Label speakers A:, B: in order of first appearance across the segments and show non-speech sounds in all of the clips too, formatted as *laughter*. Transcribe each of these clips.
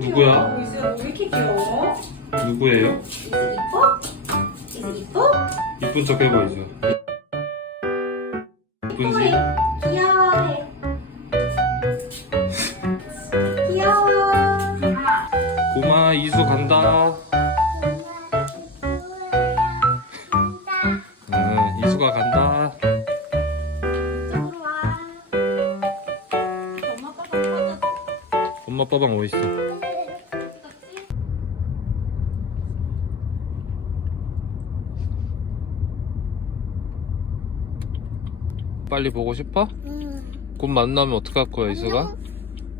A: 누구야?
B: 왜 이렇게 귀여워?
A: 누구예요?
B: 이수 이뻐? 이수 이뻐?
A: 이쁜 척 해보이죠.
B: 엄마 빠방
A: 어디 있어? 빨리 보고 싶어? 곧 만나면 어떡할 거야 이수가?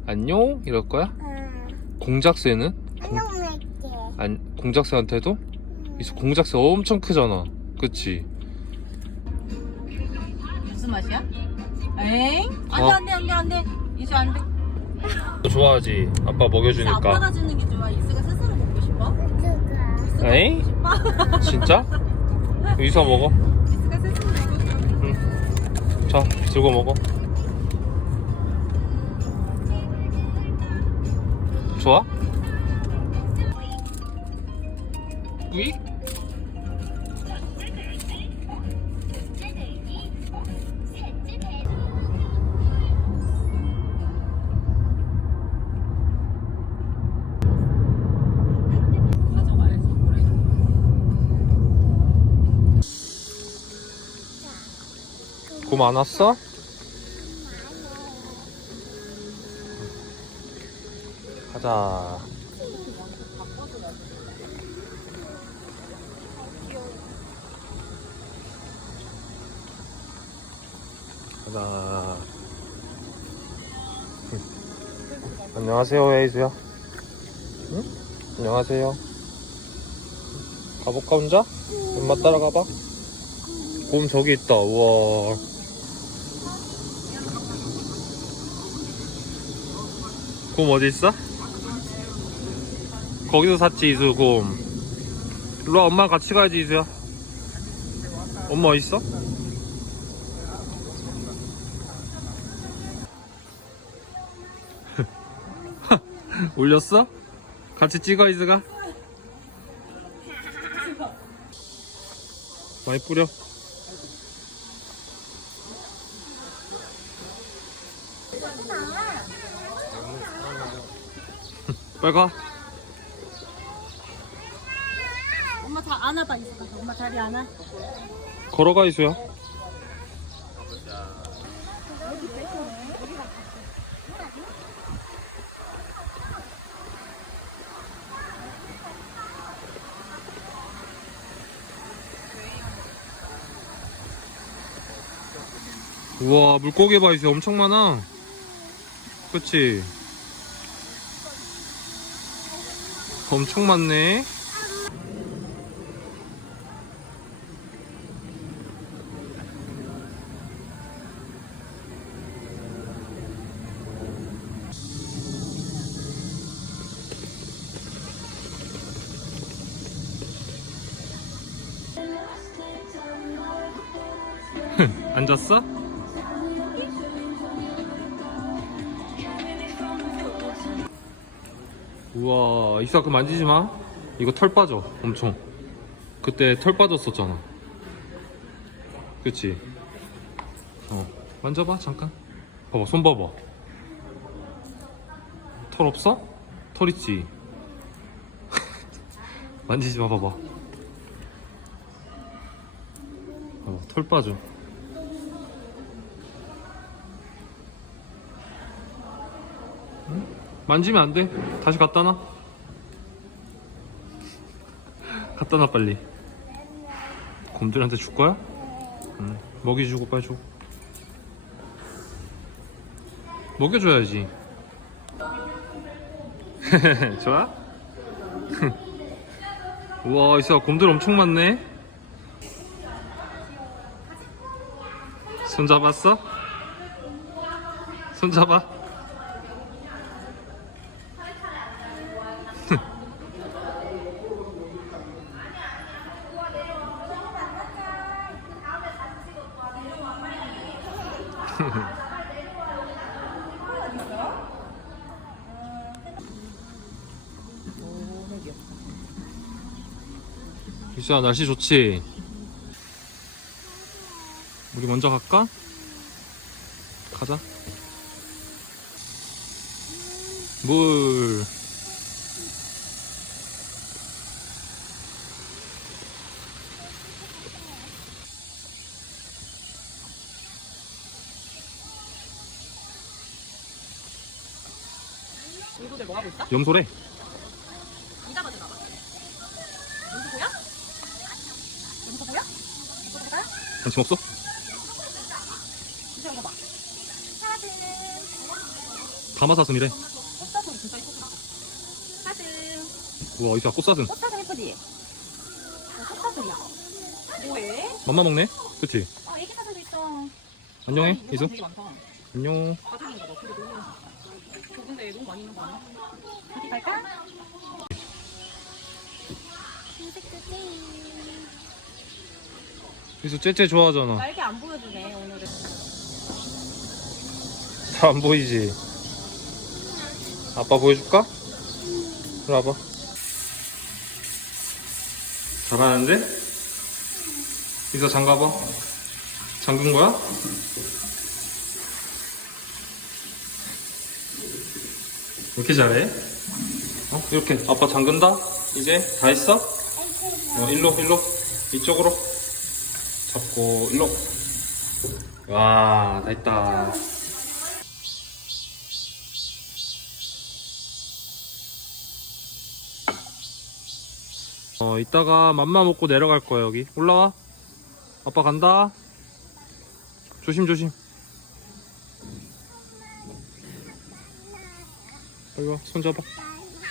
A: 안녕? 이럴 거야? 공작새는? 안, 공작새한테도? 이수 공작새 엄청 크잖아 그치?
B: 무슨 맛이야? 엥?
A: 어.
B: 안돼 안돼 안돼 안돼. 이수 안돼.
A: 좋아하지 아빠 먹여주니까
B: 아빠가 주는 게 좋아. 이수가 스스로 먹고 싶어?
A: 에이? 진짜? *laughs* 이수가 먹어
B: 이수가 스스로 먹고 싶어.
A: 자 들고 먹어 좋아? 위? 왔어? 가자 가자 응. 안녕하세요 에이즈야 응? 안녕하세요 가볼까 혼자? 엄마 따라가봐 곰 저기 있다 우와 곰 어디 있어? 거기서 샀지 이수 곰 일로와 엄마랑 같이 가야지 이수야 엄마 어디 있어? *laughs* 올렸어? 같이 찍어 이수가 많이 뿌려 빨리 가.
B: 엄마 다 안아봐 이수가. 엄마 다리 안아.
A: 걸어가 이수야. 우와 물고기 봐 이수 엄청 많아. 그치 엄청 많네 앉았어? 우와 이사 그 만지지 마. 이거 털 빠져 엄청. 그때 털 빠졌었잖아. 그치? 어 만져봐 잠깐. 봐봐 손 봐봐. 털 없어? 털 있지? *laughs* 만지지 마 봐봐. 어, 털 빠져 만지면 안 돼. 다시 갖다 놔. 갖다 놔 빨리. 곰들한테 줄 거야? 응. 먹이 주고 빨리 줘. 먹여줘야지. *laughs* 좋아? *laughs* 우와, 이사 곰들 엄청 많네. 손 잡았어? 손 잡아. 유수야 날씨 좋지? 우리 먼저 갈까? 가자
B: 물뭐 하고 있어?
A: 염소래
B: 이가 먼저 나봐. 여기 보여? 여기서 보여? 이거 볼까요?
A: 관심 없어?
B: 이거 봐. 사진.
A: 가마사슴이래
B: 꽃사슴 진짜 이쁘다. 사진.
A: 우와 유수야 꽃사슴
B: 꽃사슴 예쁘지? 어, 꽃사슴이야. 뭐해?
A: 맘마 먹네 그치?
B: 아, 애기 사슴도 있어.
A: 안녕해
B: 이거
A: 이수
B: 되게 많다.
A: 안녕
B: 가족인가 봐. 그래도. 좁은데 너무 많이 있는 거 아니야? 어디 갈까?
A: 이수 째째 좋아하잖아
B: 날개 안 보여주네 오늘은.
A: 잘 안 보이지? 아빠 보여줄까? 이리 와봐 잘하는데? 이사 장가봐 잠근 거야? 왜 이렇게 잘해? 어? 이렇게 아빠 잠근다? 이제 다 했어? 어 일로 일로 이쪽으로 잡고 일로 와다 했다 어, 이따가 맘마 먹고 내려갈 거야, 여기. 올라와. 아빠 간다. 조심, 조심. 빨리 와, 손 잡아.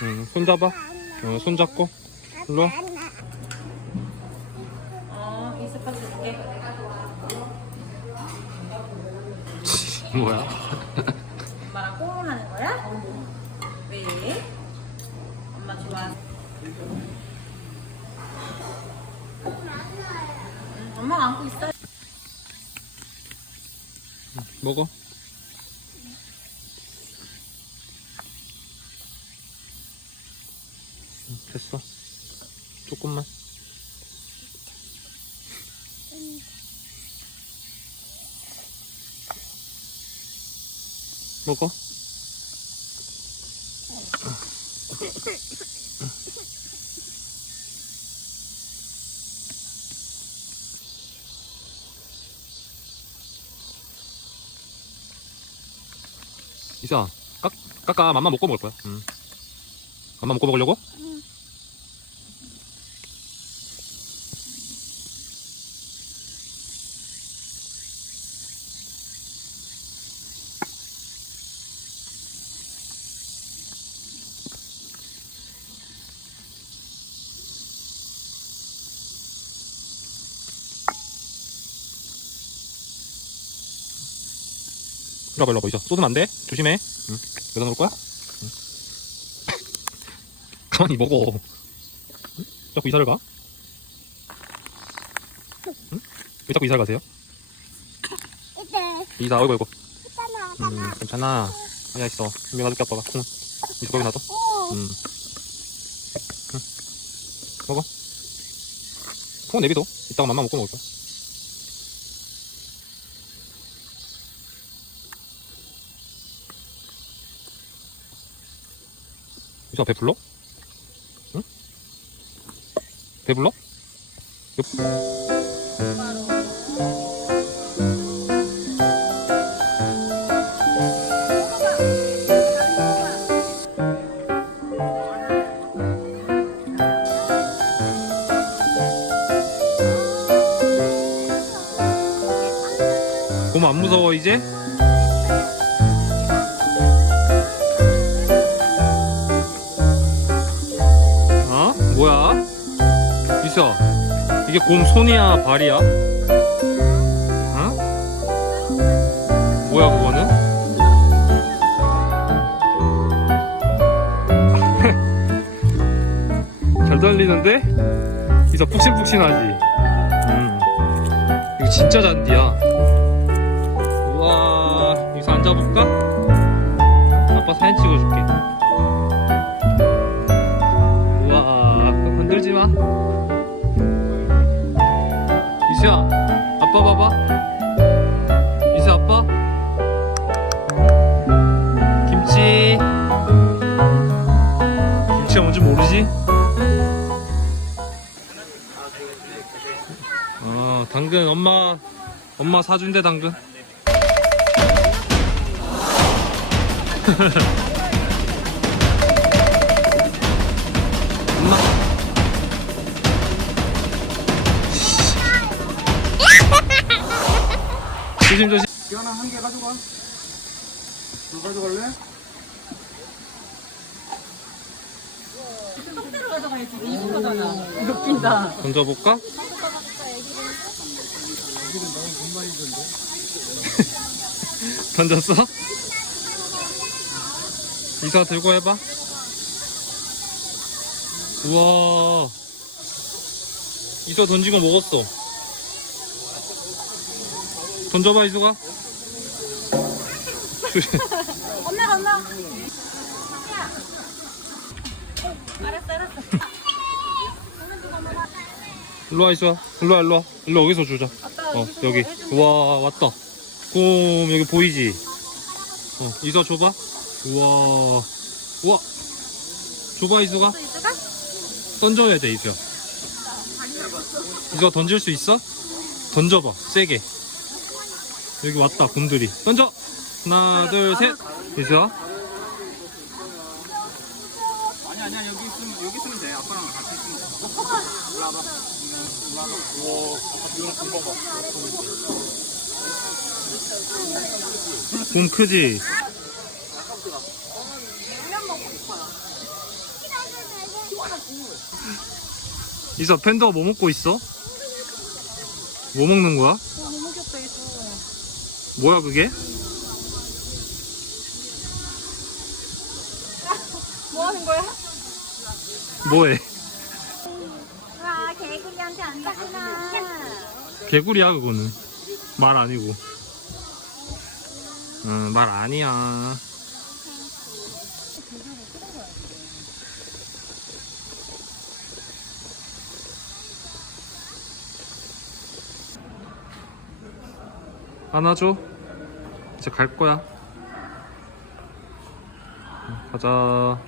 A: 응, 손 잡아. 어, 손 잡고. 일로 와.
B: 어, 인스타도 줄게.
A: 뭐야?
B: 엄마랑 꽁 하는 거야? 왜? 엄마 좋아. 응, 엄마가 안고 있어.
A: 먹어. 응, 됐어. 조금만. 먹어. 이사, 깎, 깎아. 맘마 먹고 먹을 거야. 응. 맘마 먹고 먹으려고? 와봐, 이리 와봐. 이사. 쏟으면 안 돼. 조심해. 응. 여기다 놓을 거야? 응. *laughs* 가만히 먹어. 응? 자꾸 이사를 가? 응? 왜 자꾸 이사를 가세요? 이사, 어이구, 어이구. 음. 괜찮아. 아야 있어. 준비 놔둘게 아빠가. 응. 이수 거기 놔둬.
C: 오,
A: 음. 응. 먹어. 콩 내비둬. 이따가 맘마 먹고 먹을 거야. 유수아 배불러? 응? 배불러? 곰 안 무서워 이제? 이게 곰 손이야 발이야? 응? 뭐야 그거는? *laughs* 잘 달리는데? 이거 푹신푹신하지? 음. 이거 진짜 잔디야 우와 여기서 앉아볼까? 아빠 사진 찍어줄게 당근 엄마 엄마 사준대 당근 *laughs* 엄마 조심 조심
C: 기현아 한 개 가져가. 너 가져갈래?
B: 속대로 가져가야지. 이쁜 거잖아. 웃긴다.
A: 던져볼까? *laughs* 던졌어? 이사 들고 해봐. 우와. 이사 던지고 먹었어. 던져봐, 이수가. *laughs*
B: 엄마, 엄마. 알았어, 알았어.
A: 일로와, 이수아. 일로와, 일로와. 일로 여기서 주자. 어,
B: 여기.
A: 우와, 왔다. 곰, 여기 보이지? 어, 이수아 줘봐. 우와. 우와. 줘봐,
B: 이수가.
A: 던져야 돼, 이수야. 이수가 던질 수 있어? 던져봐, 세게. 여기 왔다, 곰들이. 던져! 하나, 둘, 셋. 이수야.
C: 아니 아니야 여기 있으면 여기 있으면 돼. 아빠랑 같이 있으면 돼. 올라와봐. 올라와봐. 우와. 이거 금방 봐.
A: 곰 크지? 이수야, 팬더가 뭐 먹고 있어? 뭐 먹는 거야?
B: 어, 너무 귀엽다, 이수.
A: 뭐야, 그게?
B: 뭐 하는 거야?
A: 뭐해?
D: 와 개구리한테 안 닿구나
A: 개구리야, 그거는. 말 아니고. 응, 말 아니야. 안아줘. 이제 갈 거야. 응, 가자.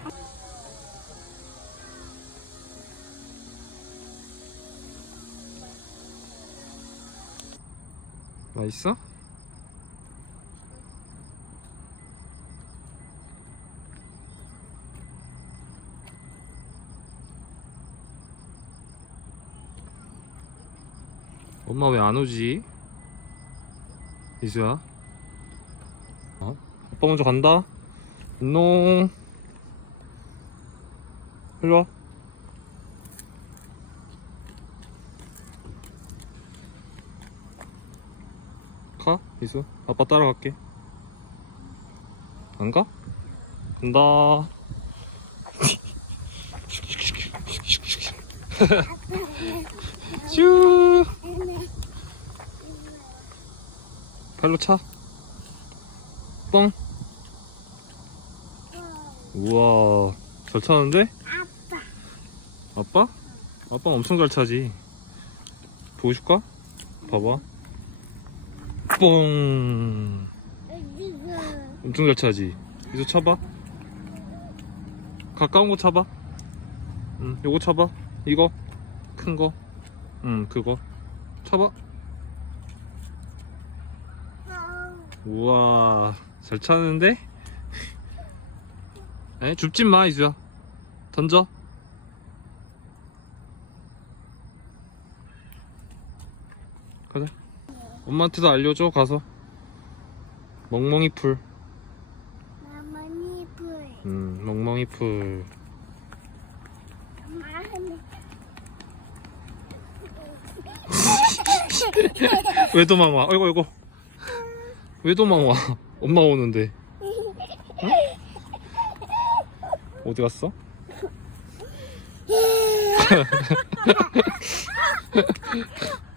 A: 맛있어? 엄마 왜 안 오지? 이수야? 어? 아빠 먼저 간다. 안녕. 일로 와. 가? 이수? 아빠 따라갈게. 안 가? 간다. *laughs* 슈. 발로 차. 뻥. 우와, 잘 차는데? 아빠. 아빠? 아빠 엄청 잘 차지. 보여줄까? 봐봐. 뻥. 엄청 잘 차지. 이거 쳐봐. 가까운 거 쳐봐. 응, 요거 쳐봐. 이거 큰 거. 응, 그거. 쳐봐. 우와, 잘 차는데? 에, 줍지 마, 이수야. 던져. 가자. 엄마한테도 알려줘, 가서. 멍멍이 풀.
D: 어머니 불
A: 음, 멍멍이 풀. *laughs* *laughs* 왜 도망와? 아이고, 아이고. 왜 도망와? *laughs* 엄마 오는데. 응? 어디 갔어? *laughs*